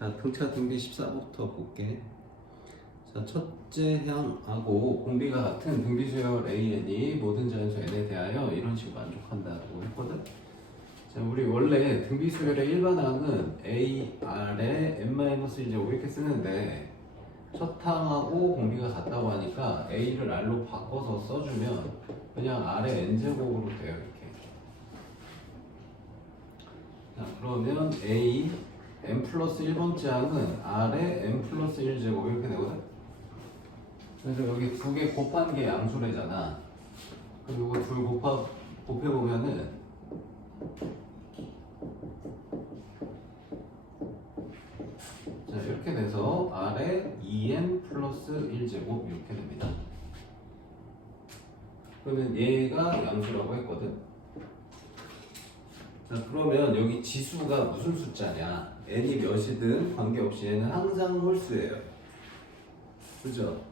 자, 등차 등비 14부터 볼게. 자, 첫째 항하고 공비가 같은 등비 수열 AN이 모든 자연수 N에 대하여 이런 식으로 만족한다고 했거든. 자, 우리 원래 등비 수열의 일반항은 A, R에 N-1제곱 이렇게 쓰는데 첫 항하고 공비가 같다고 하니까 A를 R로 바꿔서 써주면 그냥 R의 N제곱으로 돼요, 이렇게. 자, 그러면 A n 플러스 1번째 항은 R의 n 플러스 1제곱 이렇게 되거든. 그래서 여기 두 개 곱한 게 양수래잖아. 그리고 이거 둘 곱해보면은 자, 이렇게 돼서 R의 2n 플러스 1제곱 이렇게 됩니다. 그러면 얘가 양수라고 했거든. 자, 그러면 여기 지수가 무슨 숫자냐? n이 몇이든 관계없이 얘는 항상 홀수예요. 그죠?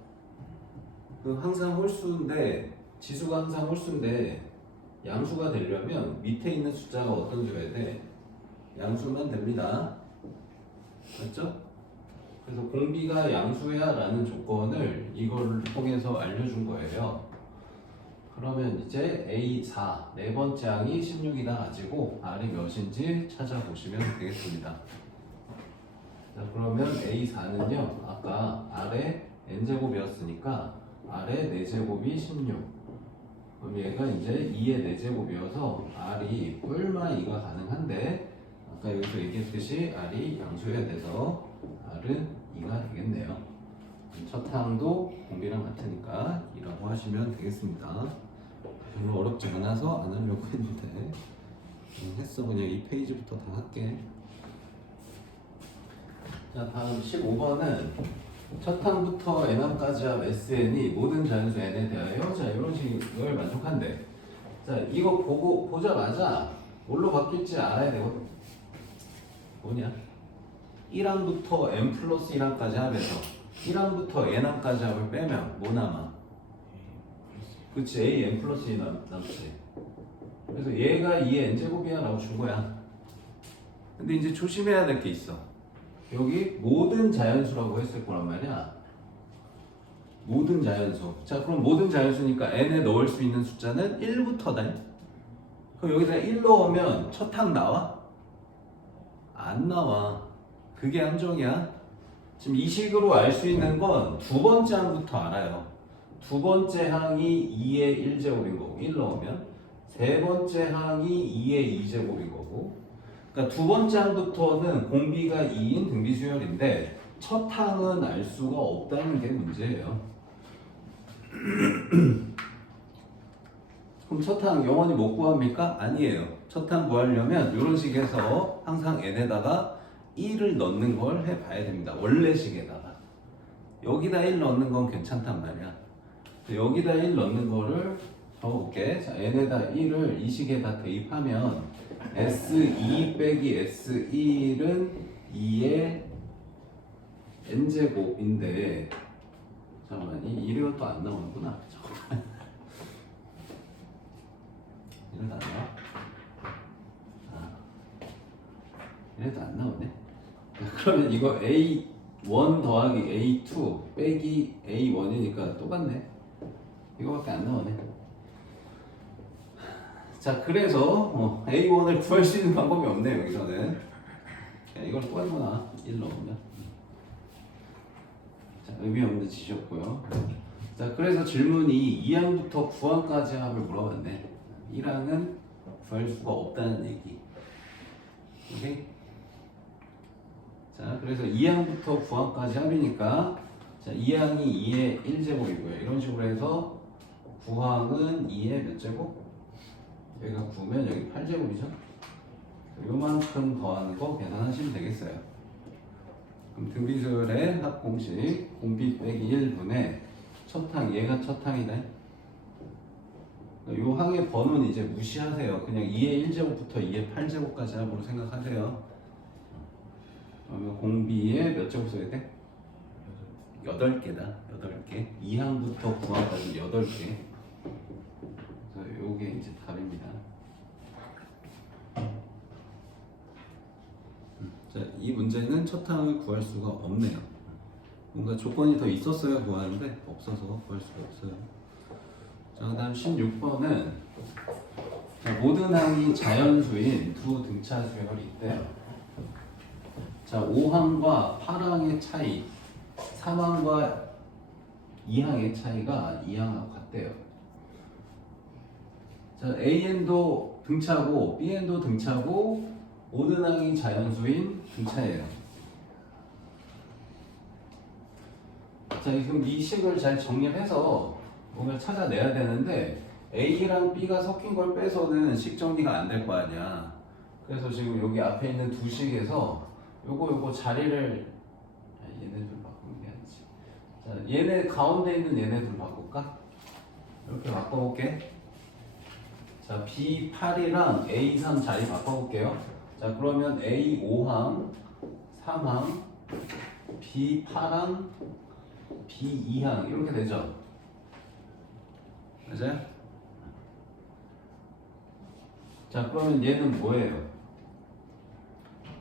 그 항상 홀수인데 지수가 항상 홀수인데 양수가 되려면 밑에 있는 숫자가 어떤 수여야 돼? 양수만 됩니다. 맞죠? 그래서 공비가 양수야 라는 조건을 이걸 통해서 알려준 거예요. 그러면 이제 A4 네 번째 항이 16이다 가지고 R이 몇인지 찾아보시면 되겠습니다. 자, 그러면 A4는요 아까 R의 N제곱이었으니까 R의 4제곱이 16. 그럼 얘가 이제 2의 4제곱이어서 R이 뿔마 2가 가능한데 아까 여기서 얘기했듯이 R이 양수여야 돼서 R은 2가 되겠네요. 첫 항도 공비랑 같으니까 2라고 하시면 되겠습니다. 별로 어렵지 않아서 안 하려고 했는데 했어. 그냥 이 페이지부터 다 할게. 자, 다음 15번은 첫 항부터 n항까지 합 SN이 모든 자연수 n에 대하여 자 이런 식을 만족한대. 자, 이거 보자마자 뭘로 바뀔지 알아야 되거든. 뭐냐? 1항부터 n 플러스 1항까지 합에서 1항부터 n항까지 합을 빼면 뭐 남아? 그치, a n 플러스 1 남지. 그래서 얘가 2의 n제곱이야 라고 준 거야. 근데 이제 조심해야 될 게 있어. 여기 모든 자연수라고 했을 거란 말이야. 모든 자연수. 자, 그럼 모든 자연수니까 n에 넣을 수 있는 숫자는 1부터다. 그럼 여기다 1 넣으면 첫 항 나와? 안 나와. 그게 함정이야. 지금 이 식으로 알 수 있는 건 두 번째 항부터 알아요. 두 번째 항이 2의 1제곱인 거고 1 넣으면 세 번째 항이 2의 2제곱인 거고. 그러니까 두 번째 항부터는 공비가 2인 등비 수열인데 첫 항은 알 수가 없다는 게 문제예요. 그럼 첫 항 영원히 못 구합니까? 아니에요. 첫 항 구하려면 이런 식에서 항상 n에다가 1을 넣는 걸 해봐야 됩니다. 원래 식에다가. 여기다 1 넣는 건 괜찮단 말이야. 여기다 1 넣는 거를 적어볼게. 자, n에다 1을 이 식에다 대입하면 S2 빼기 S1은 2의 n제곱인데 잠깐만, 이 1은 또 안 나오는구나. 잠깐만. 1은 안 나와? 아, 1은 안 나오네. 그러면 이거 A1 더하기 A2 빼기 A1이니까 똑같네. 이거밖에 안 나오네. 자, 그래서 A1을 구할 수 있는 방법이 없네 여기서는. 야, 이걸 또 하구나. 1 넣으면. 자, 의미 없는 짓이었고요. 자, 그래서 질문이 2항부터 9항까지 합을 물어봤네. 1항은 구할 수가 없다는 얘기. 오케이? 자, 그래서 2항부터 9항까지 합이니까 자, 2항이 2의 1제곱이고요. 이런 식으로 해서 9항은 2의 몇 제곱? 여기가 9면 여기 8제곱이죠? 요만큼 더하는 거 계산하시면 되겠어요. 그럼 등비수열의 합공식 공비 빼기 1분의 첫 항, 얘가 첫 항이다. 요 항의 번호는 이제 무시하세요. 그냥 2의 1제곱부터 2의 8제곱까지 합으로 생각하세요. 그러면 공비에 몇 제곱 써야 돼? 8개다. 8개. 2항부터 9항까지 8개. 그래서 요게 이제 답입니다. 자, 이 문제 SN은 첫 항을 구할 수가 없네요. 뭔가 조건이 더 있었어야 구하는데 없어서 구할 수가 없어요. 자, 그다음 16번은 모든 항이 자연수인 두 등차 수열이 있대요. 자, 5항과 8항의 차이, 3항과 2항의 차이가 2항하고 같대요. 자, AN도 등차고 BN도 등차고 모든 항이 자연수인 등차예요. 자, 그럼 이 식을 잘 정리해서 뭔가 찾아내야 되는데 A랑 B가 섞인 걸 빼서는 식 정리가 안 될 거 아니야. 그래서 지금 여기 앞에 있는 두 식에서 요거 자리를 얘네들 바꾸는 게 아니지. 자, 얘네 가운데 있는 얘네들 바꿀까? 이렇게 바꿔볼게. 자, B8이랑 A3 자리 바꿔볼게요. 자, 그러면 A5항, 3항, B8항, B2항 이렇게 되죠. 맞아요? 자, 그러면 얘는 뭐예요?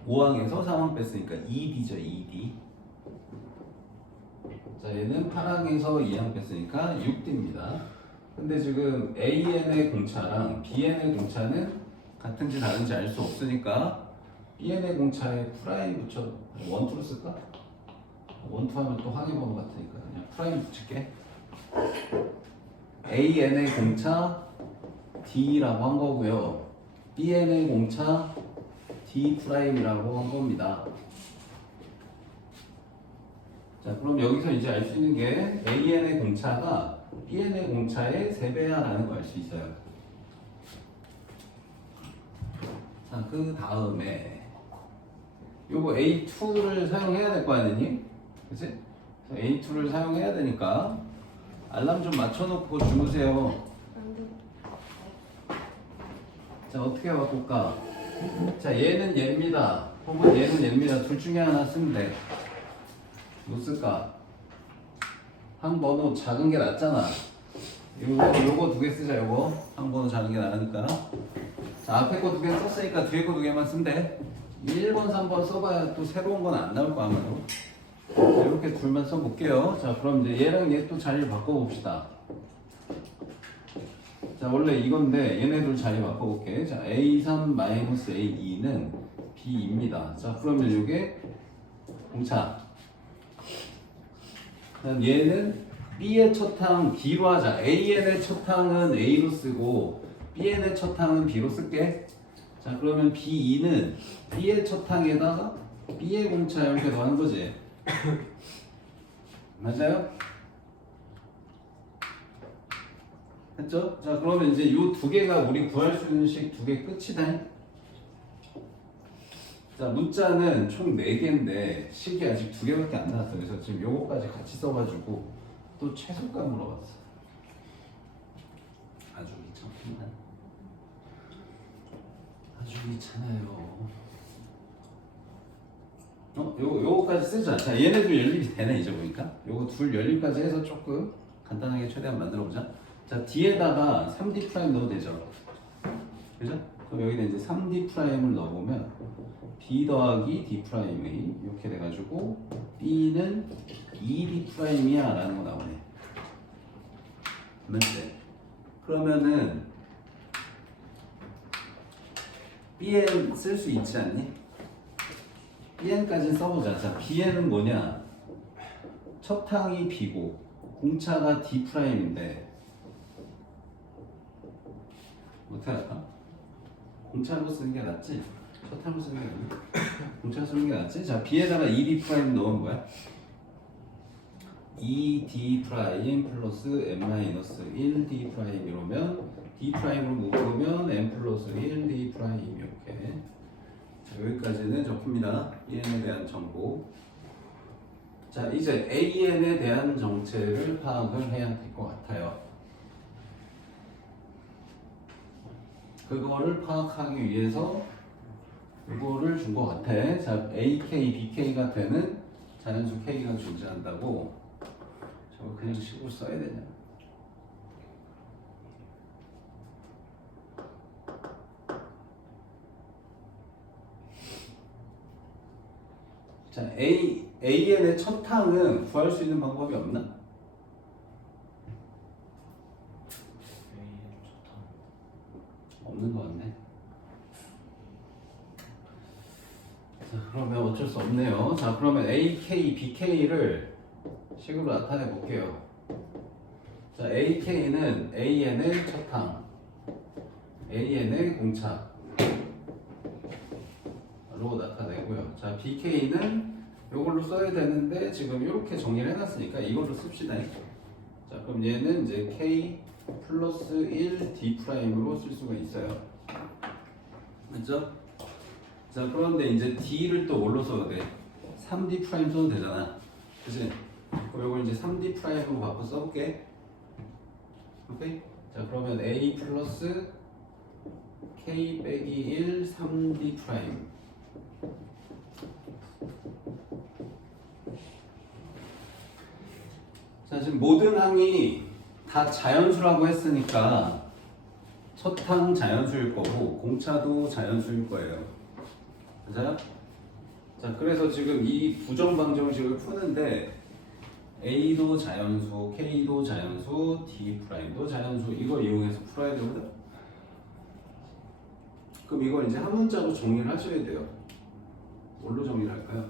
5항에서 3항 뺐으니까 2D죠, 2D. 자, 얘는 8항에서 2항 뺐으니까 6D입니다. 근데 지금 AN의 공차랑 BN의 공차는 같은지 다른지 알 수 없으니까 BN의 공차에 프라임 붙여 원투로 쓸까? 원투 하면 또 항해번호 같으니까 그냥 프라임 붙일게. AN의 공차 D라고 한 거고요. BN의 공차 D 프라임이라고 한 겁니다. 자, 그럼 여기서 이제 알 수 있는 게 AN의 공차가 BN의 공차의 3배야라는 걸 알 수 있어요. 자, 그 다음에 요거 A2를 사용해야 될 거 아니니? 그치? A2를 사용해야 되니까 알람 좀 맞춰놓고 주무세요. 자, 어떻게 바꿀까? 자, 얘는 얘입니다. 혹은 얘는 얘입니다. 둘 중에 하나 쓰면 돼. 뭐 쓸까? 항 번호 작은 게 낫잖아. 요거 두 개 쓰자. 요거 항 번호 작은 게 나으니까. 자, 앞에 거 두 개 썼으니까 뒤에 거 두 개만 쓰면 돼. 1번, 3번 써봐야 또 새로운 건 안 나올 거 아마도. 자, 이렇게 둘만 써볼게요. 자, 그럼 이제 얘랑 얘 또 자리를 바꿔봅시다. 자, 원래 이건데 얘네 둘 자리 바꿔볼게. 자, A3-A2는 B입니다. 자, 그러면 이게 공차. 얘는 B의 첫 항 B로 하자. AN의 첫 항은 A로 쓰고 BN의 첫 항은 B로 쓸게. 자, 그러면 B2는 B의 첫 항에다가 B의 공차 이렇게 더하는 거지. 맞아요? 했죠? 자, 그러면 이제 이 두 개가 우리 구할 수 있는 식 두 개 끝이다. 자, 문자는 총 4개인데 식이 아직 2개밖에 안 나왔어. 그래서 지금 요거까지 같이 써가지고 또 최소값 물어봤어. 아주 귀찮구만. 아주 귀찮아요. 요거까지 쓰자. 자, 얘네들 연립이 되네, 이제 보니까. 요거 둘 연립까지 해서 조금 간단하게 최대한 만들어보자. 자, D에다가 3D 프라임 넣어도 되죠. 그죠? 그럼 여기다 이제 3D 프라임을 넣어보면 B 더하기 D 프라임이 이렇게 돼가지고 B는 2D 프라임이야 라는 거 나오네. 맞지? 그러면은 BN 쓸 수 있지 않니? BN까지 써보자. 자, BN은 뭐냐? 첫 항이 B고 공차가 D 프라임인데 어떻게 할까? 공차로 쓰는 게 낫지? 첫 항으로 쓰는 게 낫니? 공차 쓰는 게 낫지? 자, B에다가 2D 프라임 넣으면 뭐야? 2D 프라임 플러스 n-1D 프라임 이러면 D 프라임으로 묶으면 n 플러스 1D 프라임 이렇게. 자, 여기까지는 적힙니다. BN에 대한 정보. 자, 이제 AN에 대한 정체를 파악을 해야 될 것 같아요. 그거를 파악하기 위해서 이거를 준 것 같아. 자, AK, BK가 되는 자연수 K가 존재한다고. 저거 그냥 식으로 써야 되냐? 자, AN의 첫 항은 구할 수 있는 방법이 없나? 없는 것 같네. 자, 그러면 어쩔 수 없네요. 자, 그러면 AK, BK를 식으로 나타내 볼게요. 자, AK는 AN의 첫 항, AN의 공차로 나타내고요. 자, BK는 이걸로 써야 되는데 지금 이렇게 정리를 해놨으니까 이걸로 씁시다. 자, 그럼 얘는 이제 K 플러스 1 D'으로 쓸 수가 있어요. 맞죠? 자, 그런데 이제 D를 또 뭘로 써도 돼? 3D 프라임 써도 되잖아. 그치? 그럼 이걸 이제 3D 프라임으로 바꿔 써볼게. 오케이? 자, 그러면 A 플러스 K 빼기 1 3D 프라임. 자, 지금 모든 항이 다 자연수라고 했으니까 첫 항 자연수일 거고 공차도 자연수일 거예요. 맞아요? 자, 그래서 지금 이 부정 방정식을 푸는데 A도 자연수, K도 자연수, D'도 자연수 이걸 이용해서 풀어야 되거든. 그럼 이걸 이제 한 문자로 정리를 하셔야 돼요. 뭘로 정리를 할까요?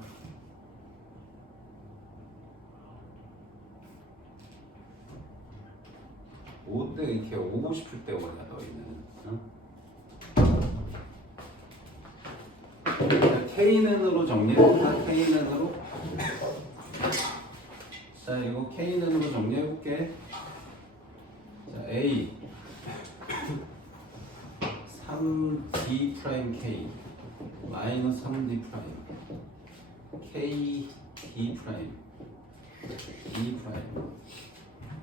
어때 이렇게 오고 싶을 때 오냐 너희는? 응? K는으로 정리해볼까? K는으로. 자, 이거 K는으로 정리해볼게. 자, A 3D 프라임 K 마이너스 3D 프라임 K D 프라임 D 프라임.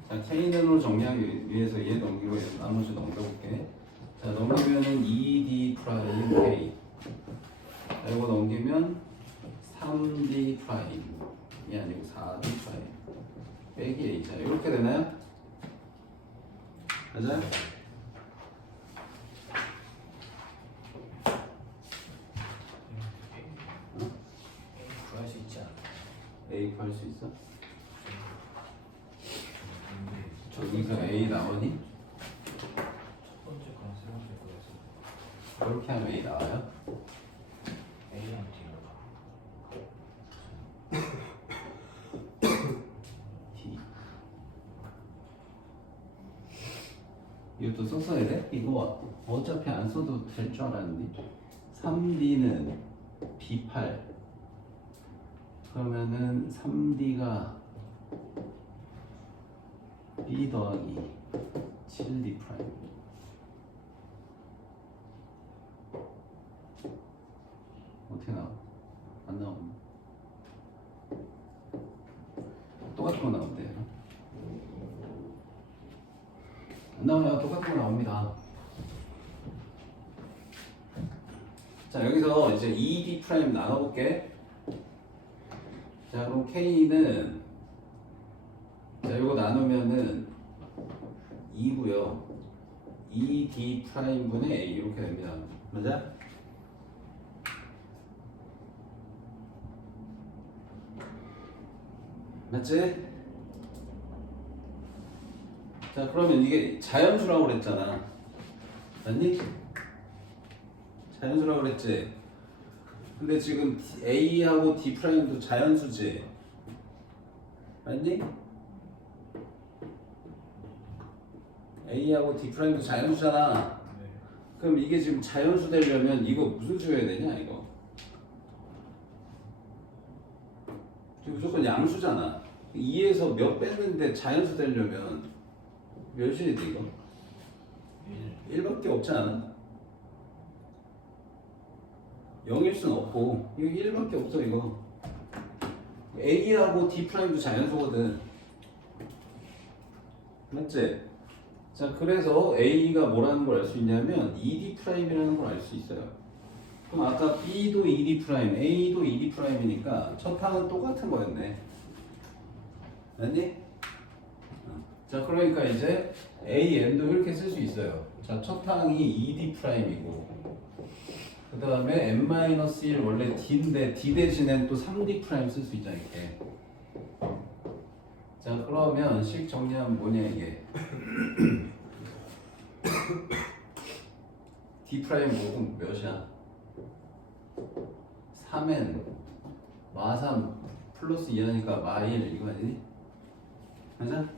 자, K는으로 정리하기 위해서 얘 넘기고 나머지 넘겨볼게. 자, 넘기면은 2D 프라임 K. 자, 이거 넘기면 3D 프라임이 아니고 4D 프라임 빼기 A. 자, 이렇게 되나요? 맞아요? 구할 수 있지 않아? A 구할 수 있어? 저기서 A 나오니? 첫 번째 거랑 세 번째 거에서 그렇게 하면 A 나와요? A랑 D로 D. 이것도 썼어야 돼? 이거 어차피 안 써도 될 줄 알았는데 3D는 B8 그러면은 3D가 B 더하기 7D 프라임. 어떻게 나와? 안 나오네. 똑같은 거 나온대요. 안 나와요. 똑같은 거 나옵니다. 자, 여기서 이제 2D 프라임 나눠볼게. 자, 그럼 K는 자, 이거 나누면은 2고요. 2D 프라임 분의 A 이렇게 됩니다. 맞아? 맞지? 자, 그러면 이게 자연수라고 그랬잖아. 맞니? 자연수라고 그랬지? 근데 지금 A하고 D 프라임도 자연수지? 맞니? A하고 D 프라임도 자연수잖아. 네. 그럼 이게 지금 자연수 되려면 이거 무슨 수여야 되냐 이거? 지금 무조건 양수잖아. 2에서 몇 뺐는데 자연수 되려면 몇이야 돼 이거? 1밖에 없지 않아? 0일 순 없고 이거 1밖에 없어 이거. A하고 D 프라임도 자연수거든. 맞지? 자, 그래서 A가 뭐라는 걸 알 수 있냐면 2D 프라임이라는 걸 알 수 있어요. 그럼 아까 B도 2D 프라임, A도 2D 프라임이니까 첫 항은 똑같은 거였네. 맞니? 자, 그러니까 이제 A, N도 이렇게 쓸 수 있어요. 자, 첫 항이 2D 프라임이고 그 다음에 n-1 원래 d인데 d 대신엔 또 3d 프라임 쓸 수 있잖아 이렇게. 자 그러면 식 정리하면 뭐냐 이게 d 프라임 모금 몇이야? 3n 마3 플러스 2하니까 마1 이거 아니니? 맞아?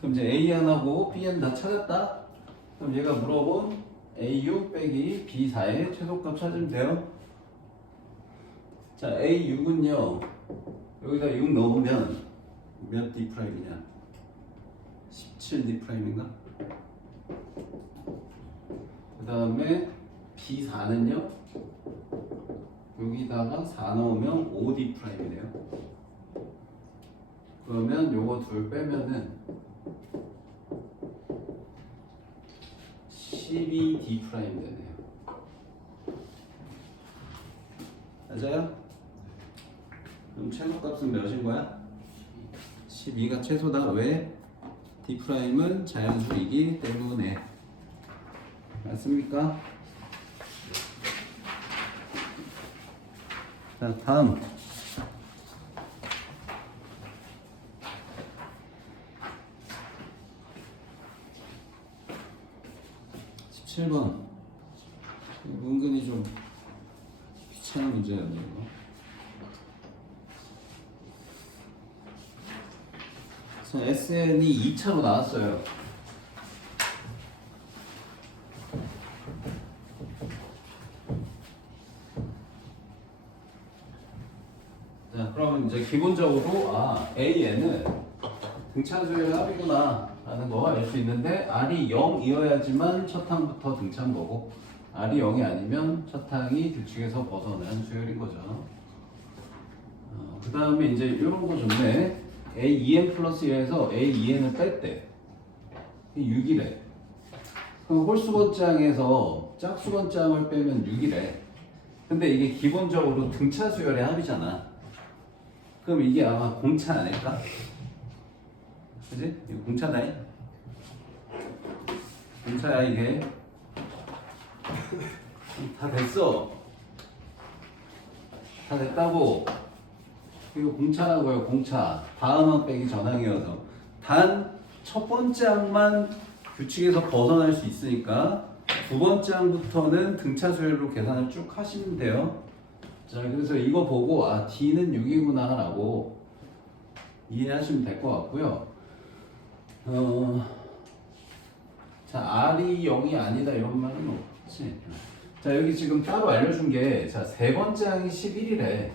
그럼 이제 a1하고 bn 다 찾았다? 그럼 얘가 물어본 a6 빼기 b4의 최소값 찾으면 돼요. 자 a6은요 여기다 6 넣으면 몇 d 프라임이냐? 17d 프라임인가? 그 다음에 b4는요 여기다가 4 넣으면 5d 프라임이네요. 그러면 요거 둘 빼면은 12d 프라임 되네요. 맞아요? 그럼 최소값은 몇인 거야? 12가 최소다. 왜? d 프라임은 자연수이기 때문에. 맞습니까? 자, 다음. (17번) 이거 은근히 좀 귀찮은 문제였네 이거. 자, SN이 2차로 나왔어요. 자, 그러면 이제 기본적으로 AN은 등차수열의 합이구나 라는 거 알 수 있는데 R이 0이어야지만 첫 항부터 등차인 거고 R이 0이 아니면 첫 항이 규칙에서 벗어난 수열인 거죠. 그 다음에 이제 이런 거 좋네. A2n 플러스 1에서 A2n을 뺐대. 6이래. 그럼 홀수번장에서 짝수번장을 빼면 6이래. 근데 이게 기본적으로 등차 수열의 합이잖아. 그럼 이게 아마 공차 아닐까? 그지? 이거 공차다잉? 공차야 이게. 다 됐어. 다 됐다고. 이거 공차라고요. 공차. 다음 항 빼기 전 항이어서 단 첫 번째 항만 규칙에서 벗어날 수 있으니까 두 번째 항부터는 등차 수열로 계산을 쭉 하시면 돼요. 자, 그래서 이거 보고 D는 6이구나 라고 이해하시면 될 것 같고요. 자, R이 0이 아니다 이런 말은 없지. 자, 여기 지금 따로 알려준 게 자, 세 번째 항이 11이래.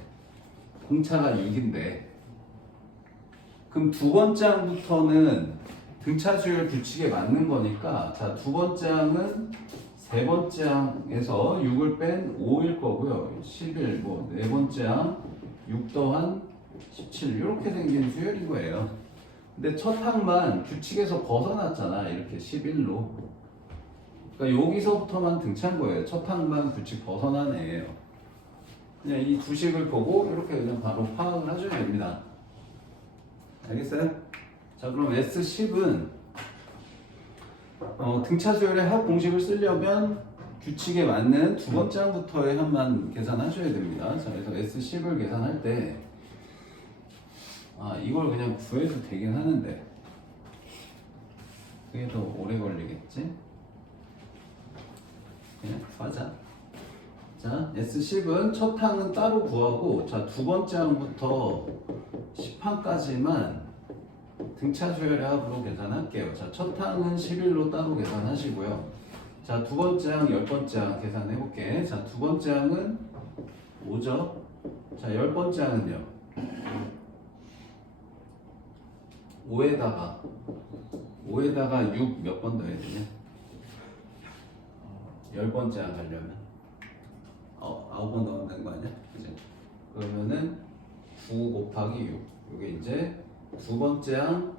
공차가 6인데 그럼 두 번째 항부터는 등차 수열 규칙에 맞는 거니까 자, 두 번째 항은 세 번째 항에서 6을 뺀 5일 거고요. 11, 뭐 네 번째 항 6 더한 17 이렇게 생긴 수열인 거예요. 근데 첫 항만 규칙에서 벗어났잖아. 이렇게 11로. 그러니까 여기서부터만 등차인 거예요. 첫 항만 규칙 벗어난 애예요. 그냥 이 두 식을 보고 이렇게 그냥 바로 파악을 하셔야 됩니다. 알겠어요? 자, 그럼 S10은 등차 수열의 합 공식을 쓰려면 규칙에 맞는 두 번째 항부터의 합만 계산하셔야 됩니다. 자, 그래서 S10을 계산할 때 이걸 그냥 구해도 되긴 하는데 그게 더 오래 걸리겠지? 그냥 구하자. 자, S10은 첫 항은 따로 구하고 자, 두 번째 항부터 10항까지만 등차 수열의 합으로 계산할게요. 자, 첫 항은 11로 따로 계산하시고요. 자, 두 번째 항, 열 번째 항 계산해 볼게. 자, 두 번째 항은 5죠. 자, 열 번째 항은요. 5에다가 6 몇 번 더해야 되냐? 열 번째 항 하려면 9번 넣으면 되는 거 아니야? 그치? 그러면은 9 곱하기 6 이게 이제 두 번째 항,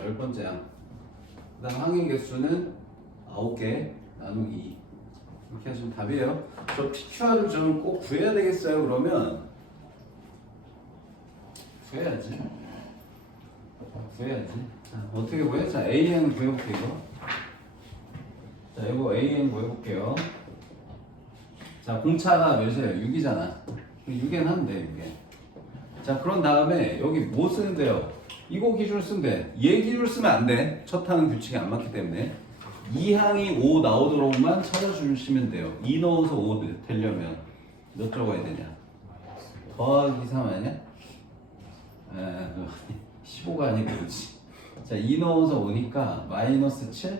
열 번째 항. 그 다음 항의 개수는 9개 나누기 2 이렇게 하시면 답이에요. 저 PQR을 좀 꼭 구해야 되겠어요. 그러면 구해야지. 자, 어떻게 구해? 자, AN 구해볼게요. 자, 이거 AN 구해볼게요. 자, 공차가 몇이에요? 6이잖아. 6엔 하면 돼, 6엔. 자, 그런 다음에 여기 뭐 쓰면 돼요? 이거 기준을 쓰면 돼. 얘 기준을 쓰면 안 돼. 첫 항은 규칙이 안 맞기 때문에. 2항이 5 나오도록만 찾아주시면 돼요. 2 넣어서 5 되려면 몇 적어야 되냐? 더하기 3 아니야? 15가 아니고 그렇지. 자, 2 넣어서 오니까 마이너스 7?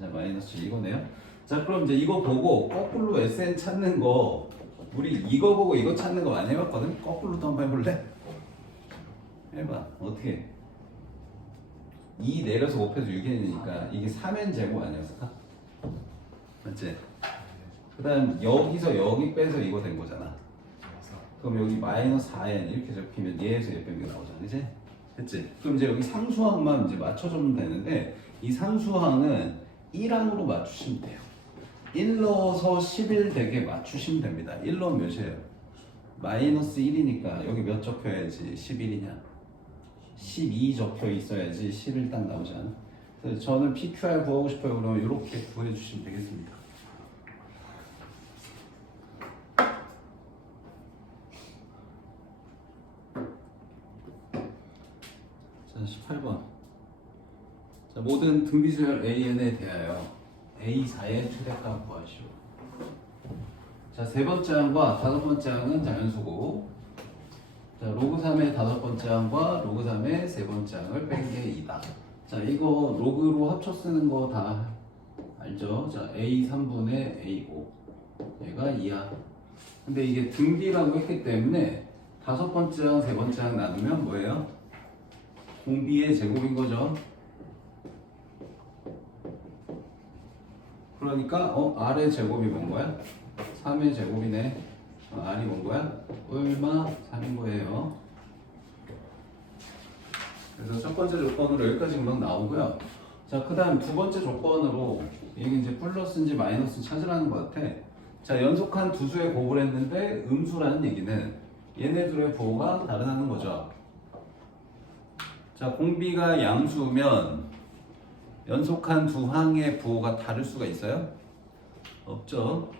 자, 마이너스 7 이거네요. 자, 그럼 이제 이거 보고 거꾸로 SN 찾는 거 우리 이거 보고 이거 찾는 거 많이 해봤거든? 거꾸로도 한번 해볼래? 해봐. 어떻게? 2 내려서 곱해서 6이니까 이게 3n 제곱 아니었을까? 맞지? 그 다음 여기서 여기 빼서 이거 된 거잖아. 그럼 여기 마이너스 4n 이렇게 적히면 얘에서 얘 빼는 게 나오잖아. 그치? 됐지? 그럼 이제 여기 상수항만 이제 맞춰주면 되는데 이 상수항은 1항으로 맞추시면 돼요. 1 넣어서 11 되게 맞추시면 됩니다. 1 넣으면 몇이에요? 마이너스 1이니까 여기 몇 적혀야지 11이냐? 12 적혀 있어야지 11 딱 나오지 않아? 그래서 저는 PQR 구하고 싶어요. 그러면 이렇게 구해주시면 되겠습니다. 자, 18번. 자, 모든 등비수열 AN에 대하여 A4의 최대값 구하시오. 자, 세 번째 항과 다섯 번째 항은 자연수고, 자, 로그 3의 다섯 번째 항과 로그 3의 세 번째 항을 뺀 게 2다. 자, 이거 로그로 합쳐 쓰는 거 다 알죠? 자, A 3분의 A 5. 얘가 2야. 근데 이게 등비라고 했기 때문에 다섯 번째 항, 세 번째 항 나누면 뭐예요? 공비의 제곱인 거죠. 그러니까 R의 제곱이 뭔 거야? 3의 제곱이네. R이 뭔 거야? 얼마? 3인 거예요. 그래서 첫 번째 조건으로 여기까지 금방 나오고요. 자, 그 다음 두 번째 조건으로 이게 이제 플러스인지 마이너스 찾으라는 것 같아. 자, 연속한 두 수의 곱을 했는데 음수라는 얘기는 얘네들의 부호가 다르다는 거죠. 자, 공비가 양수면 연속한 두 항의 부호가 다를 수가 있어요? 없죠.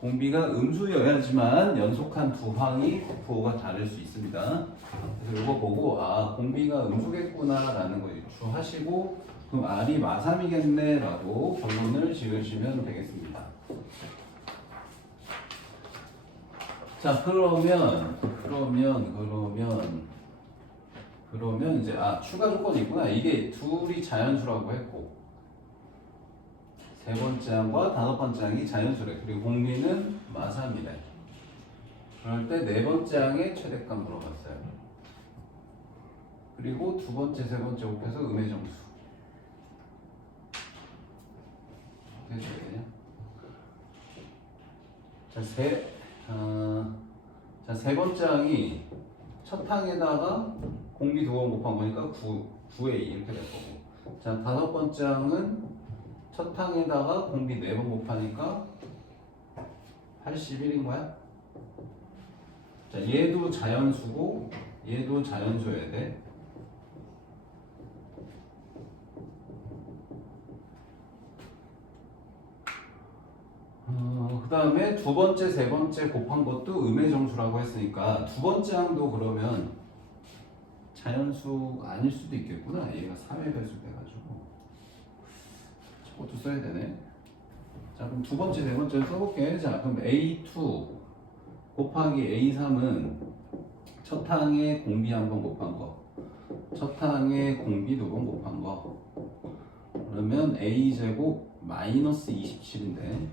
공비가 음수여야지만 연속한 두 항이 부호가 다를 수 있습니다. 그래서 이거 보고 아, 공비가 음수겠구나 라는 거 유추하시고 그럼 R이 마3이겠네 라고 결론을 지으시면 되겠습니다. 자, 그러면 이제 추가 조건이 있구나. 이게 둘이 자연수라고 했고 세 번째 항과 다섯 번째 항이 자연수래. 그리고 공비는 마3이래. 그럴 때 네 번째 항의 최대값 물어봤어요. 그리고 두 번째, 세 번째 곱해서 음의 정수. 어떻게 해야 되냐? 자, 세 번째 항이 첫 항에다가 공비 두 번 곱한 거니까 9의 2 이렇게 될 거고. 자, 다섯 번째 항은 첫 항에다가 공비 4번 곱하니까 81인 거야. 자, 얘도 자연수고 얘도 자연수여야 돼. 그 다음에 두 번째, 세 번째 곱한 것도 음의 정수라고 했으니까 두 번째 항도 그러면 자연수 아닐 수도 있겠구나. 얘가 3의 배수 돼가지고 저것도 써야 되네. 자, 그럼 두 번째, 세 번째 써볼게. 자, 그럼 A2 곱하기 A3은 첫 항에 공비 한 번 곱한 거, 첫 항에 공비 두 번 곱한 거. 그러면 A제곱 마이너스 27인데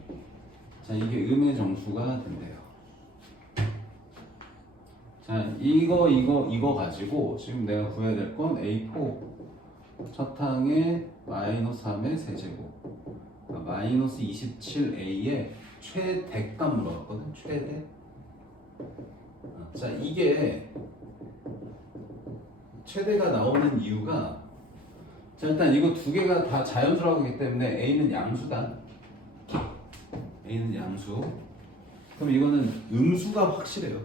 자, 이게 음의 정수가 된대요. 자, 이거 가지고 지금 내가 구해야 될 건 A4 첫 항에 마이너스 3의 세제곱 그러니까 마이너스 27A의 최대값 물어봤거든. 최대. 자, 이게 최대가 나오는 이유가 자, 일단 이거 두 개가 다 자연수라고 하기 때문에 A는 양수다. A는 양수. 그럼 이거는 음수가 확실해요.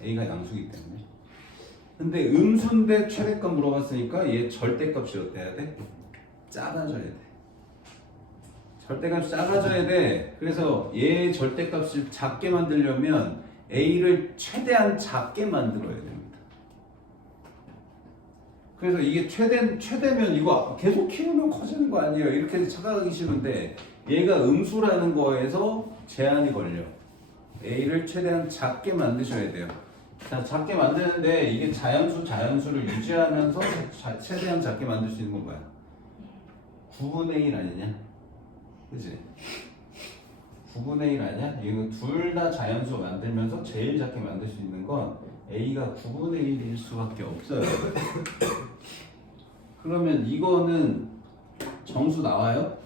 A가 양수이기 때문에. 근데 음수인데 최대값 물어봤으니까 얘 절대값이 어때야 돼? 작아져야 돼. 절대값이 작아져야 돼. 그래서 얘의 절대값을 작게 만들려면 a를 최대한 작게 만들어야 됩니다. 그래서 이게 최대면 이거 계속 키우면 커지는 거 아니에요. 이렇게 착각하기 쉬운데 얘가 음수라는 거에서 제한이 걸려. a를 최대한 작게 만드셔야 돼요. 자, 작게 만드는데 이게 자연수를 유지하면서 최대한 작게 만들 수 있는 건 뭐야? 9분의 1 아니냐? 그치? 9분의 1 아니야? 이거 둘 다 자연수 만들면서 제일 작게 만들 수 있는 건 a가 9분의 1일 수밖에 없어요. 그러면 이거는 정수 나와요?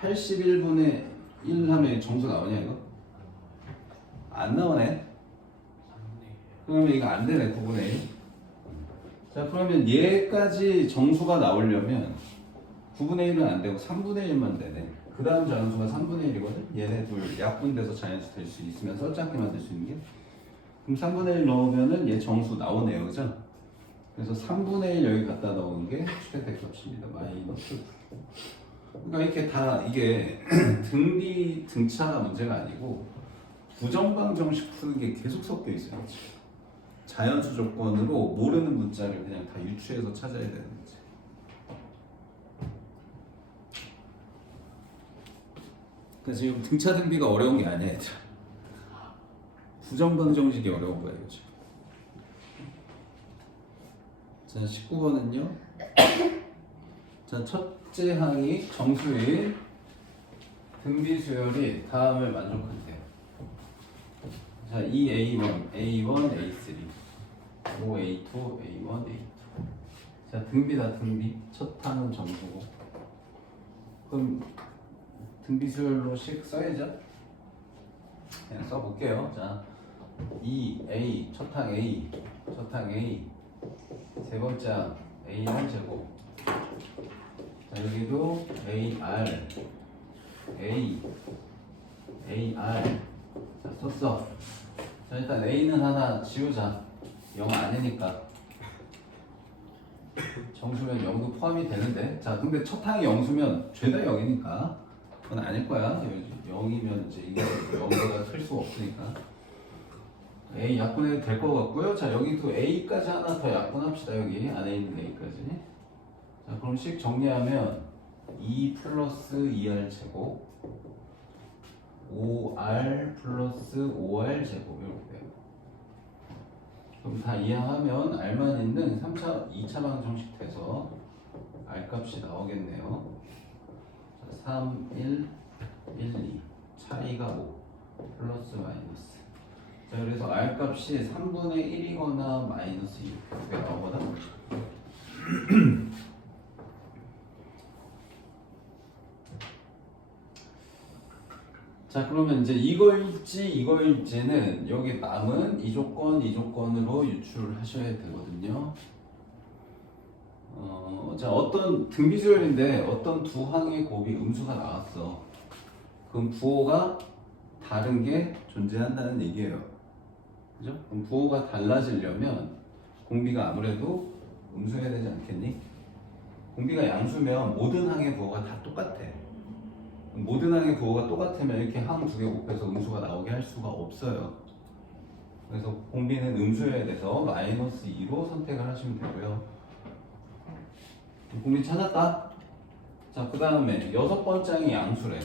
81분의 1 하면 정수 나오냐 이거? 안 나오네. 그러면 이거 안 되네 9분의 1. 자 그러면 얘까지 정수가 나오려면 9분의 1은 안 되고 3분의 1만 되네. 그 다음 자연수가 3분의 1이거든. 얘네 둘 약분돼서 자연수 될 수 있으면서 작게 만들 수 있는 게. 그럼 3분의 1 넣으면은 얘 정수 나오네요, 그죠? 그래서 3분의 1 여기 갖다 넣은 게 최대값입니다. 마이너스. 그러니까 이렇게 다 이게 등비 등차가 문제가 아니고 부정방 정식 푸는 게 계속 섞여 있어요. 자연수 조건으로 모르는 문자를 그냥 다 유추해서 찾아야 되는 거지. 그러니까 지금 등차 등비가 어려운 게 아니야, 얘들아. 부정방 정식이 어려운 거예요, 지금. 자, 19번은요. 자, 첫째 항이 정수일 등비 수열이 다음을 만족한대요. 자, A1, A1, A3, O, A2, A1, A2. 자, 등비다 등비. 첫 항은 정수고. 그럼 등비 수열로씩 써야죠. 그냥 써볼게요. 자, A, 첫항 A, 세 번째 항 A1 제곱. 자, 여기도 AR, AR. 자, 썼어. 자, 일단 A는 하나 지우자. 0 아니니까. 정수면 0도 포함이 되는데. 자, 근데 첫 항이 0수면 죄다 0이니까. 그건 아닐 거야. 0이면 이제 이거 0보다 클 수 없으니까. A 약분해도 될 것 같고요. 자, 여기도 A까지 하나 더 약분합시다. 여기 안에 있는 A까지. 자, 그럼 식 정리하면 2 플러스 2R 제곱 5R 플러스 5R 제곱 이렇게 돼요. 그럼 다 이항하면 R만 있는 2차 방정식 돼서 R 값이 나오겠네요. 자, 3, 1, 2 차이가 5 플러스 마이너스. 자, 그래서 R 값이 3분의 1이거나 마이너스 2 이렇게 나오거든. 자, 그러면 이제 이거일지는 여기 남은 이 조건으로 유출하셔야 되거든요. 자, 어떤 등비수열인데 어떤 두 항의 곱이 음수가 나왔어. 그럼 부호가 다른 게 존재한다는 얘기예요. 그죠? 그럼 부호가 달라지려면 공비가 아무래도 음수해야 되지 않겠니? 공비가 양수면 모든 항의 부호가 다 똑같아. 모든 항의 부호가 똑같으면 이렇게 항 두 개 곱해서 음수가 나오게 할 수가 없어요. 그래서 공비는 음수여야 돼서 마이너스 2로 선택을 하시면 되고요. 공비 찾았다? 자, 그 다음에 6번째 항이 양수래.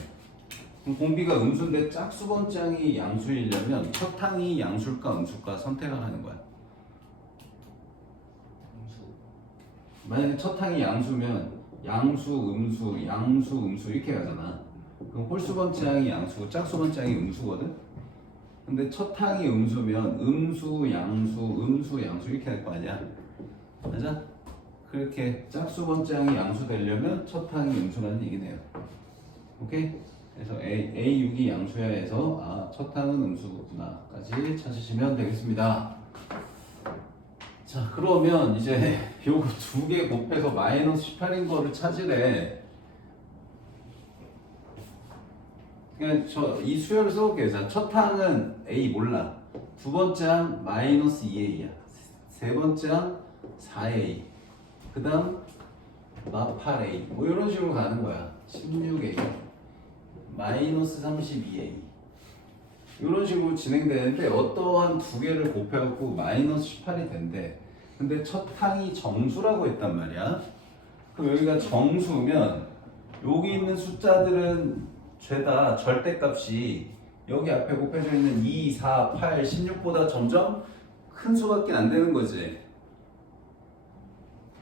그럼 공비가 음수인데 짝수번째 항이 양수이려면 첫 항이 양수일까 음수일까 선택을 하는 거야. 만약에 첫 항이 양수면 양수, 음수 이렇게 가잖아. 그럼 홀수번째 항이 양수고 짝수번째 항이 음수거든. 근데 첫 항이 음수면 음수, 양수 이렇게 할 거 아니야. 맞아? 그렇게 짝수번째 항이 양수 되려면 첫 항이 음수라는 얘기네요. 오케이? 그래서 A6이 양수야 해서 첫 항은 음수구나까지 찾으시면 되겠습니다. 자, 그러면 이제 요거 두 개 곱해서 마이너스 18인 거를 찾으래. 그냥 이 수열을 써볼게요. 자, 첫 항은 A 몰라. 두 번째 항 마이너스 2A야. 세 번째 항 4A. 그 다음 마 8A. 뭐 이런 식으로 가는 거야. 16A. 마이너스 32a 이런 식으로 진행되는데 어떠한 두 개를 곱해갖고 마이너스 18이 된대. 근데 첫 항이 정수라고 했단 말이야. 그럼 여기가 정수면 여기 있는 숫자들은 죄다 절대값이 여기 앞에 곱해져 있는 2, 4, 8, 16보다 점점 큰 수밖에 안 되는 거지.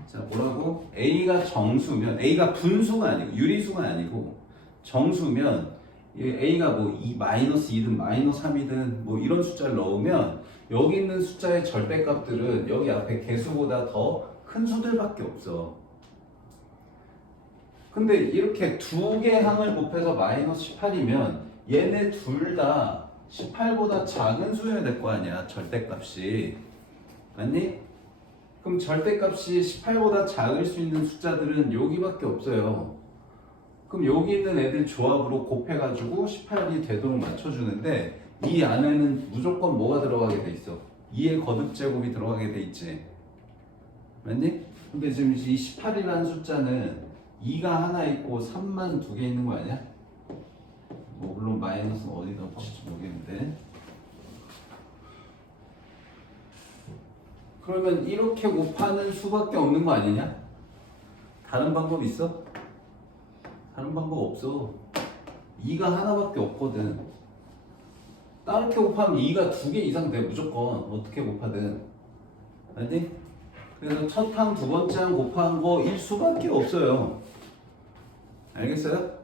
자, 뭐라고? A가 정수면, A가 분수가 아니고, 유리수가 아니고, 정수면, A가 뭐, 마이너스 2든 마이너스 3이든 뭐 이런 숫자를 넣으면, 여기 있는 숫자의 절대값들은 여기 앞에 개수보다 더 큰 수들밖에 없어. 근데 이렇게 두 개 항을 곱해서 마이너스 18이면, 얘네 둘 다 18보다 작은 수여야 될 거 아니야, 절대값이. 맞니? 그럼 절대값이 18보다 작을 수 있는 숫자들은 여기밖에 없어요. 그럼 여기 있는 애들 조합으로 곱해가지고 18이 되도록 맞춰주는데 이 안에는 무조건 뭐가 들어가게 돼 있어? 2의 거듭제곱이 들어가게 돼 있지. 맞니? 근데 지금 이 18이라는 숫자는 2가 하나 있고 3만 두 개 있는 거 아니야? 뭐 물론 마이너스는 어디다 붙일지 모르겠는데 그러면 이렇게 곱하는 수밖에 없는 거 아니냐? 다른 방법 있어? 다른 방법 없어. 2가 하나밖에 없거든. 따르게 곱하면 2가 두 개 이상 돼 무조건. 어떻게 곱하든. 알지? 그래서 첫 항 두 번째 항 곱한 거 1수밖에 없어요. 알겠어요?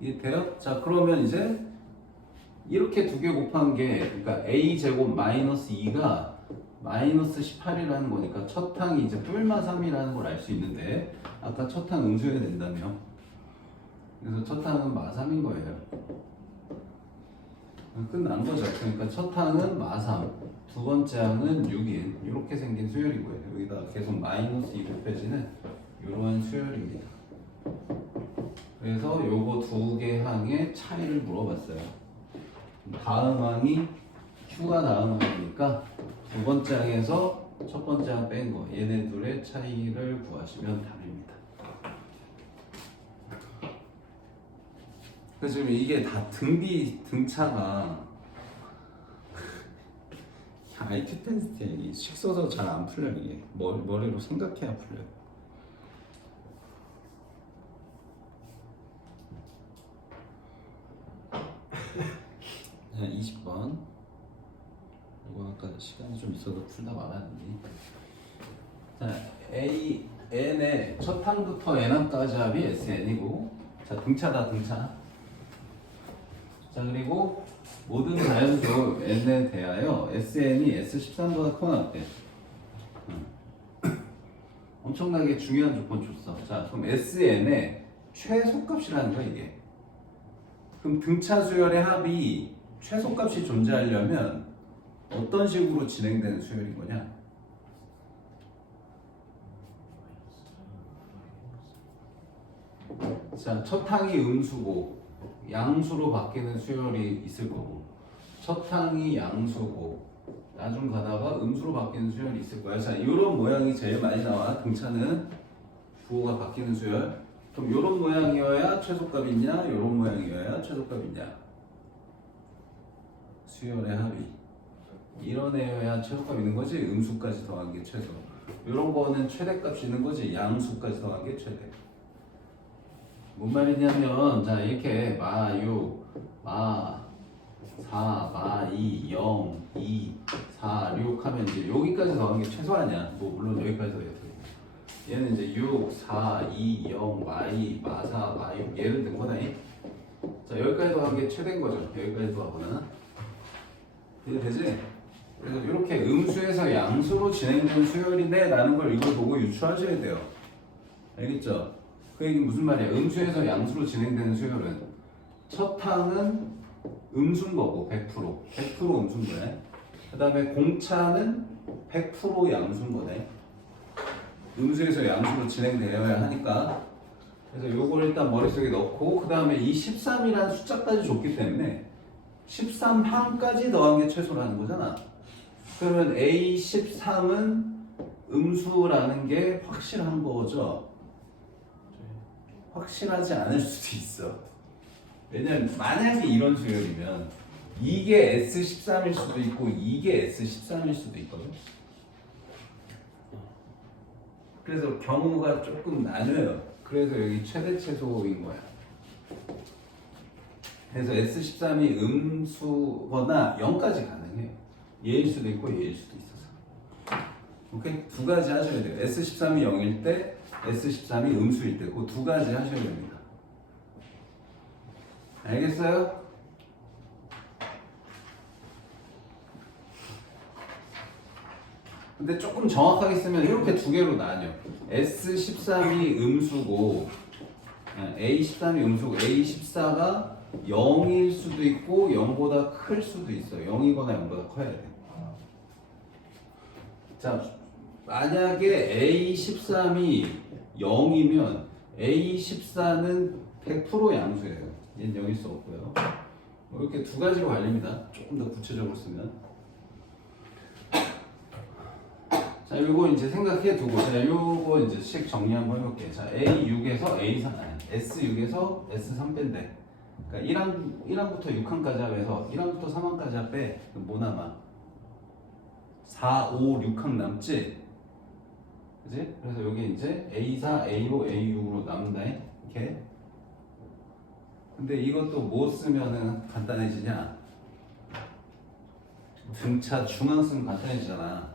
이해돼요? 자 그러면 이제 이렇게 두 개 곱한 게 그러니까 a 제곱 마이너스 2가 마이너스 18이라는 거니까 첫 항이 이제 뿔마 3이라는 걸 알 수 있는데 아까 첫 항 음수해야 된다며. 그래서 첫 항은 마3인 거예요. 끝난 거죠. 그러니까 첫 항은 마3, 두 번째 항은 6인 이렇게 생긴 수열이고요. 여기다 계속 마이너스 2 곱해지는 이러한 수열입니다. 그래서 요거 두 개 항의 차이를 물어봤어요. 다음 항이 Q가 다음 항이니까 두 번째 항에서 첫 번째 항 뺀 거 얘네 둘의 차이를 구하시면 답입니다. 그래서 지금 이게 다 등차가 IQ 테스트에 이게 식 써서 잘 안 풀려요. 이게 머리로 생각해야 풀려요. 자, 20번. 이거 아까 시간이 좀 있어서 풀다 말았는데. 자, N의 첫 항부터 N항까지 합이 SN이고, 자, 등차다, 등차. 자, 그리고 모든 자연수 N에 대하여 SN이 S13보다 커 나왔대. 엄청나게 중요한 조건 줬어. 자, 그럼 SN의 최소값이라는 거야, 이게. 그럼 등차 수열의 합이 최소값이 존재하려면 어떤 식으로 진행되는 수열인 거냐? 자, 첫 항이 음수고 양수로 바뀌는 수열이 있을 거고 첫 항이 양수고 나중 가다가 음수로 바뀌는 수열이 있을 거야. 자, 이런 모양이 제일 많이 나와. 등차는 부호가 바뀌는 수열. 그럼 이런 모양이어야 최소값이 있냐? 이런 모양이어야 최소값이 있냐? 수열의 합이 이런 애여야 최소값 있는 거지. 음수까지 더한 게 최소. 이런 거는 최대값이 있는 거지. 양수까지 더한 게 최대. 뭔 말이냐면 자 이렇게 마 6, 마 4, 마 2, 0, 2, 4, 6 하면 이제 여기까지 더한 게 최소 아니야. 뭐 물론 여기까지 더해야 돼. 얘는 이제 6, 4, 2, 0, 마 2, 마 4, 마 6 얘를 든 거다. 자 여기까지 더한 게 최대인 거죠. 여기까지 더하거나 이해되지? 그래서 이렇게 음수에서 양수로 진행되는 수열인데 라는 걸 이걸 보고 유추하셔야 돼요. 알겠죠? 그 얘기는 무슨 말이야? 음수에서 양수로 진행되는 수열은 첫 항은 음수인 거고 100% 음수인 거네. 그 다음에 공차는 100% 양수인 거네. 음수에서 양수로 진행되어야 하니까 그래서 요걸 일단 머릿속에 넣고 그 다음에 이 13이라는 숫자까지 줬기 때문에 13항까지 더한 게 최소라는 거잖아. 그러면 A13은 음수라는 게 확실한 거죠. 확실하지 않을 수도 있어. 왜냐면 만약에 이런 수열이면 이게 S13일 수도 있고 이게 S13일 수도 있거든. 그래서 경우가 조금 나뉘어요. 그래서 여기 최대 최소인 거야. 그래서 S13이 음수거나 0까지 가능해요. 얘일 수도 있고 얘일 수도 있어서. 오케이? 두 가지 하셔야 돼요. S13이 0일 때, S13이 음수일 때, 그 두 가지 하셔야 됩니다. 알겠어요? 근데 조금 정확하게 쓰면 이렇게 두 개로 나뉘어. S13이 음수고, A13이 음수고, A14가 0일 수도 있고 0보다 클 수도 있어. 0이거나 0보다 커야 돼. 자, 만약에 A13이 0이면 A14는 100% 양수예요. 얘는 0일 수 없고요. 이렇게 두 가지로 갈립니다. 조금 더 구체적으로 쓰면. 자, 요거 이제 생각해 두고, 자, 요거 이제 식 정리 한번 해볼게요. 자, A6에서 A3, 아니, S6에서 S3 뺀대. 그러니까 1항부터 6항까지 합해서 1항부터 3항까지 빼. 그럼 뭐 남아? 4, 5, 6항 남지? 그지? 그래서 여기 이제 A4, A5, A6으로 남는다. 이렇게. 근데 이것도 뭐 쓰면은 간단해지냐? 등차 중앙 쓰면 간단해지잖아.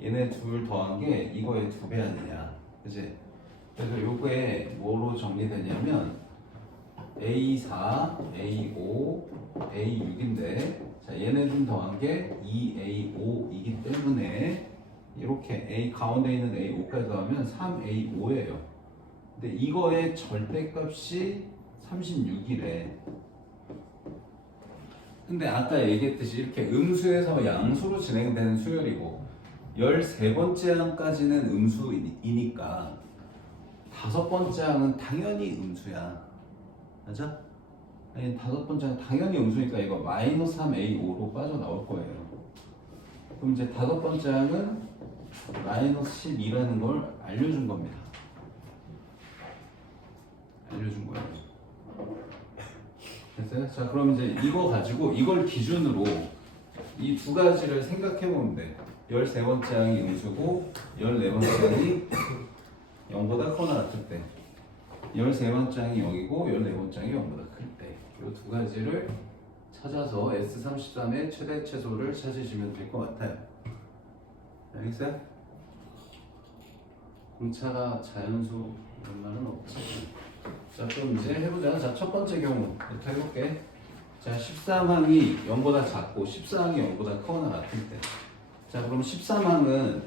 얘네 둘 더한 게 이거의 2배 아니냐. 그지? 그래서 요거에 뭐로 정리되냐면 A4, A5, A6인데 자, 얘네들 더한 게 2A5이기 때문에 이렇게 A 가운데 있는 A5까지 더하면 3A5예요. 근데 이거의 절대값이 36이래. 근데 아까 얘기했듯이 이렇게 음수에서 양수로 진행되는 수열이고 13번째 항까지는 음수이니까 5번째 항은 당연히 음수야. 맞아? 아니, 5번째 항은 당연히 음수니까 이거 마이너스 3A5로 빠져나올 거예요. 그럼 이제 5번째 항은 마이너스 12라는 걸 알려준 겁니다. 알려준 거예요. 됐어요? 자, 그럼 이제 이거 가지고 이걸 기준으로 이 두 가지를 생각해 보면 돼. 13번째 항이 음수고 14번째 항이 0보다 커나 같을 때 13번째 항이 0이고 14번째 항이 0보다 클 때 이 두 가지를 찾아서 S33의 최대 최소를 찾으시면 될 것 같아요. 알겠어요? 공차가 자연수 이런 말은 없지. 자, 그럼 이제 해보자. 자, 첫 번째 경우부터 해볼게. 자, 13항이 0보다 작고 14항이 0보다 커나 같을 때. 자, 그럼 13항은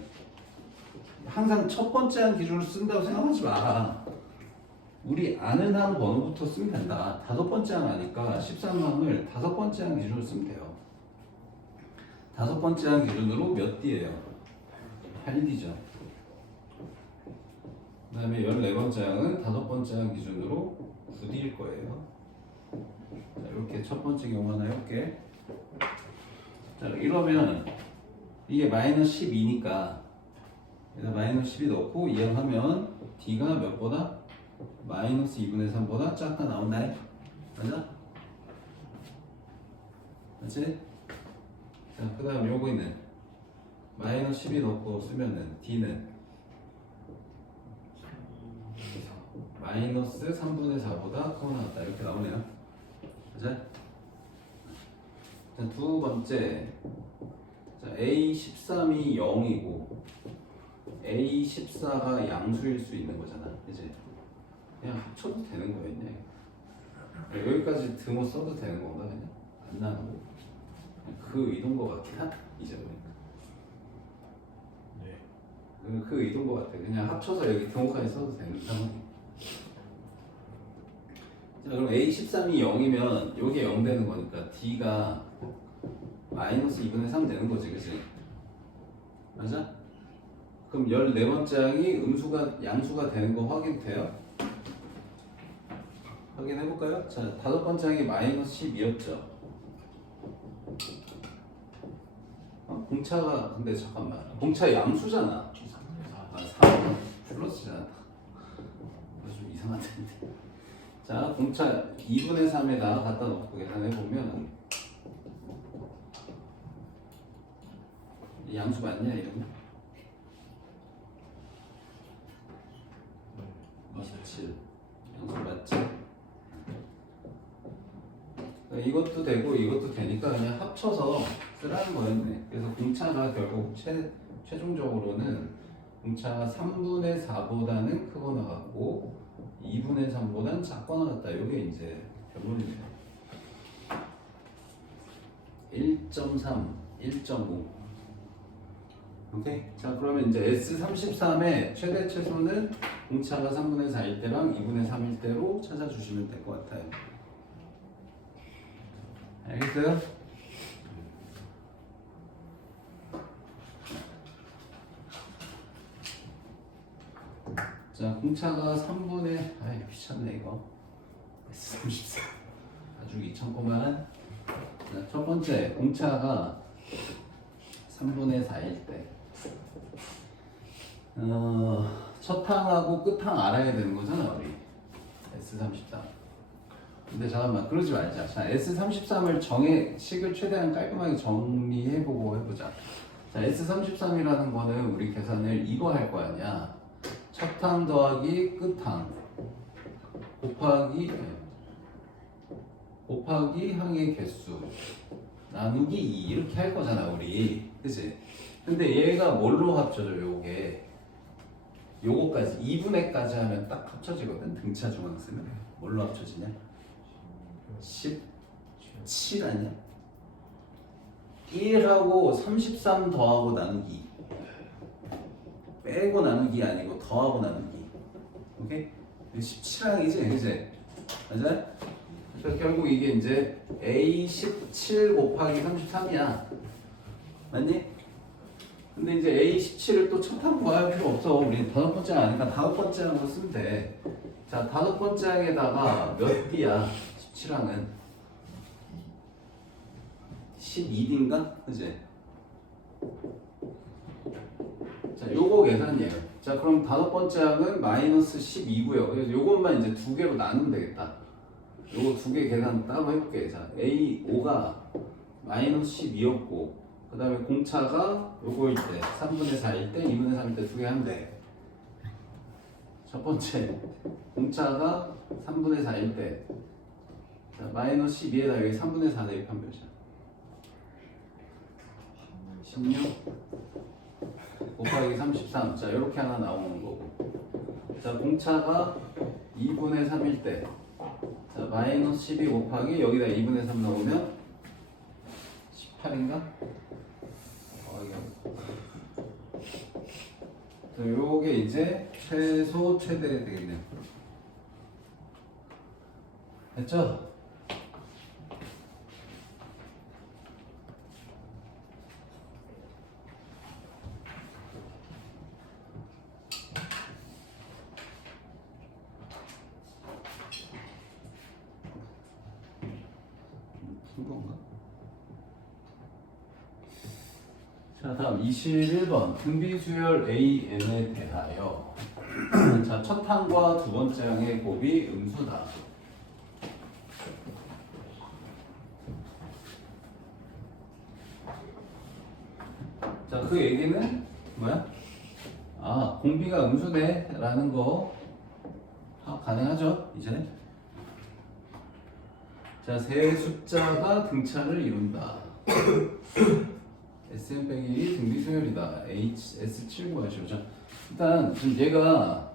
항상 첫 번째 항 기준으로 쓴다고 생각하지 마라. 우리 아는 항 번호부터 쓰면 된다. 5번째 항 아니까 13항을 5번째 항 기준으로 쓰면 돼요. 5번째 항 기준으로 몇 D예요? 8D죠. 그 다음에 14번째 항은 5번째 항 기준으로 9D일 거예요. 자, 이렇게 첫 번째 경우 하나 해볼게. 자, 이러면 이게 마이너스 12니까 여기다 마이너스 12 넣고 이항하면 D가 몇보다? 마이너스 2분의 3보다 작다 나온다. 맞아? 맞지? 자, 그 다음 요거는 마이너스 12 넣고 쓰면은 D는 마이너스 3분의 4보다 커 나왔다. 이렇게 나오네요. 맞아? 자, 두 번째. 자, A13이 0이고 A14가 양수일 수 있는 거잖아. 그치? 그냥 합쳐도 되는 거였냐? 여기까지 등호 써도 되는 건가 그냥? 안 나누고 그 의도인 거 같긴 하다. 이제 보니까 네. 그 의도인 거 같아. 그냥 합쳐서 여기 등호까지 써도 되는 상황이. 자, 그럼 A13이 0이면 여기에 0 되는 거니까 D가 마이너스 2분의 3 되는 거지, 그치? 맞아? 그럼 14번째 항이 양수가 되는 거 확인돼요? 확인해볼까요? 자, 5번째 항이 마이너스 12였죠? 공차가, 근데 잠깐만. 공차 양수잖아. 3 플러스잖아. 이거 좀 이상한 텐데. 자, 공차 2분의 3에다 갖다 놓고 계산해 보면 이 양수 맞냐 이러면? 27 양수 맞지? 그러니까 이것도 되고 이것도 되니까 그냥 합쳐서 쓰라는 거였네. 그래서 공차가 결국 최종적으로는 공차가 3분의 4보다는 크거나 같고 2분의 3보다는 작거나 같다. 이게 이제 결론이네요. 1.3, 1.5. 오케이? 자, 그러면 이제 S33의 최대 최소는 공차가 3분의 4일 때랑 2분의 3일 때로 찾아주시면 될 것 같아요. 알겠어요? 자, 공차가 3분의 아이 귀찮네 이거 S34 아주 귀찮구만. 자, 첫 번째 공차가 3분의 4일 때 첫 항하고 끝 항 알아야 되는 거잖아 우리 S33. 근데 잠깐만 그러지 말자. 자, S33을 식을 최대한 깔끔하게 정리해보고 해보자. 자, S33이라는 거는 우리 계산을 이거 할 거 아니야. 첫 항 더하기 끝 항 곱하기 항의 개수 나누기 2 이렇게 할 거잖아 우리. 그치? 근데 얘가 뭘로 합쳐져 요거까지 2분의까지 하면 딱 합쳐지거든. 등차 중앙 쓰면 뭘로 합쳐지냐? 17 아니야? 1하고 33 더하고 나누기 빼고 나누기 아니고 더하고 나누기. 오케이? 17항이지 그치? 맞아? 그래서 결국 이게 이제 A17 곱하기 33이야. 맞니? 근데 이제 A17을 또 첫 항 구할 필요 없어. 우리 5번째 아니까 5번째 항으로 쓰면 돼. 자, 5번째 항에다가 몇 D야? 17항은 12D인가? 그지? 자, 요거 계산이에요. 자, 그럼 5번째 항은 마이너스 12고요. 그래서 요것만 이제 두 개로 나누면 되겠다. 요거 두 개 계산 따로 해볼게. 자, A5가 마이너스 12였고 그 다음에 공차가 요거일 때 3분의 4일 때 2분의 3일 때 두 개 하면 돼. 첫 번째 공차가 3분의 4일 때 자, 마이너스 12에다 여기 3분의 4 대입하면 몇이야? 16 곱하기 33. 자, 이렇게 하나 나오는 거고. 자, 공차가 2분의 3일 때 자, 마이너스 12 곱하기 여기다 2분의 3 넣으면 18인가? 요게 이제 최소 최대 되겠네요. 됐죠? 푼 건가? 자, 다음 21번 등비수열 AN에 대하여 자, 첫 항과 두 번째 항의 곱이 음수다. 자, 그 얘기는 뭐야? 아, 공비가 음수네 라는 거 가능하죠 이제. 자, 세 숫자가 등차를 이룬다. SM 빼기 등비수열이다. S7 구하시오. 자, 일단 지금 얘가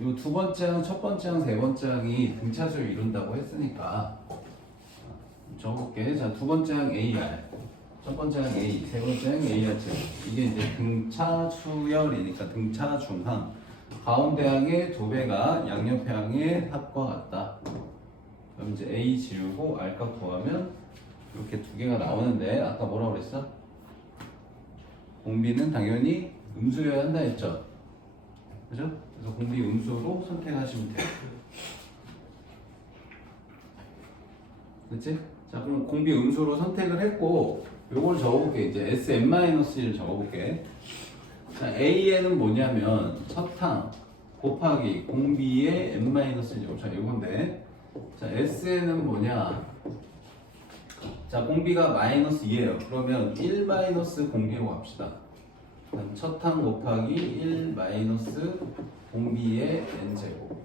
요 두 번째 항, 첫 번째 항, 세 번째 항이 등차수를 이룬다고 했으니까 적어볼게. 자, 두 번째 항 AR, 첫 번째 항 A, 세 번째 항 AR. 이게 이제 등차 수열이니까 등차 중항. 가운데 항의 두 배가 양옆 항의 합과 같다. 그럼 이제 A 지우고 R 값 구하면 이렇게 두 개가 나오는데 아까 뭐라고 그랬어? 공비는 당연히 음수여야 한다 했죠? 그죠? 그래서 공비 음수로 선택하시면 돼요. 그치? 자, 그럼 공비 음수로 선택을 했고 요걸 적어볼게. 이제 SM-1을 적어볼게. 자, A에는 뭐냐면 첫 항 곱하기 공비의 n-1제곱. 자, 이건데. 자, SN은 뭐냐? 자, 공비가 마이너스 2예요. 그러면 1 마이너스 공비로 합시다. 그럼 첫항 곱하기 1 마이너스 공비의 n제곱.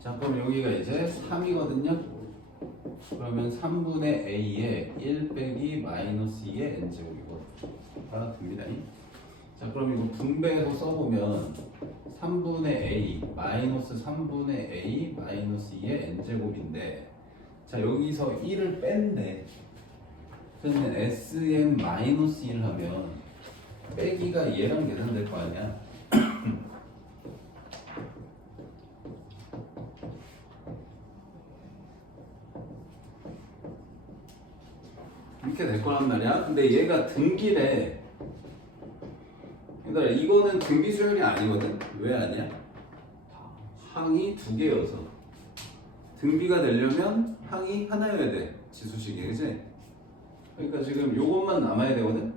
자, 그럼 여기가 이제 3이거든요. 그러면 3분의 a에 1 빼기 마이너스 2의 n제곱이가 됩니다. 자, 그럼 이거 분배해서 써보면 3분의 a 마이너스 3분의 a 마이너스 2의 n제곱인데, 자, 여기서 1을 뺀대. 그러면 sn 마이너스 1 하면 빼기가 얘랑 계산될 거 아니야. 이렇게 될 거란 말이야. 근데 얘가 등기래. 그러니까 이거는 등비 수열이 아니거든. 왜 아니야? 항이 두 개여서. 등비가 되려면 항이 하나여야 돼. 지수식이, 그지? 그러니까 지금 요것만 남아야 되거든.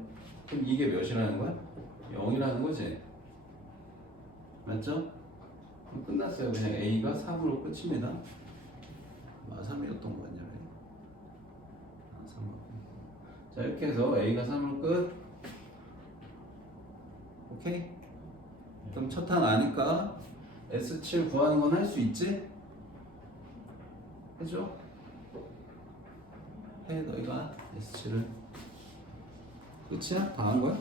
그럼 이게 몇이라는 거야? 0이라는 거지. 맞죠? 그럼 끝났어요. 그냥 A가 3으로 끝입니다. 3이었던 거 같냐? 3. 자, 이렇게 해서 A가 3으로 끝. 오케이? 그럼 첫 항 아니까 S7 구하는 건 할 수 있지? 해줘? 해, 너희가 S7을. 끝이야? 다 한 거야?